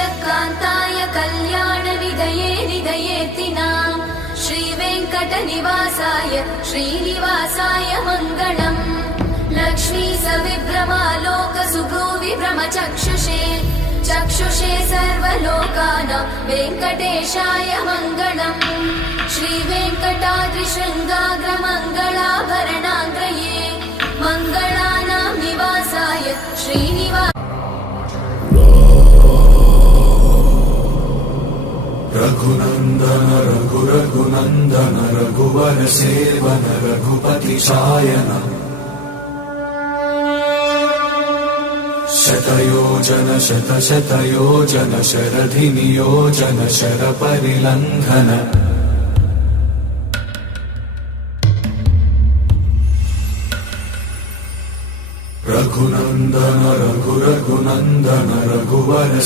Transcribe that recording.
श्रियकान्ताय कल्याणनिधये निधयेतिनाम् श्रीवेङ्कटनिवासाय श्रीनिवासाय मङ्गलम् लक्ष्मी सविभ्रमालोकसुभ्रूविभ्रमचक्षुषे चक्षुषे सर्वलोकानां वेङ्कटेशाय मङ्गलम् श्रीवेङ्कटाद्रिशृङ्गाग्रमङ्गलाभरणाग्रये मङ्गलानां निवासाय श्रीनिवास रघुनन्दन रघुरघुनन्दन रघुवर सेवन रघुपति शायन शतयोजन शतशतयोजन शरधि नियोजन शरपरिलङ्घन रघुनन्दन रघुरघुनन्दन रघुवर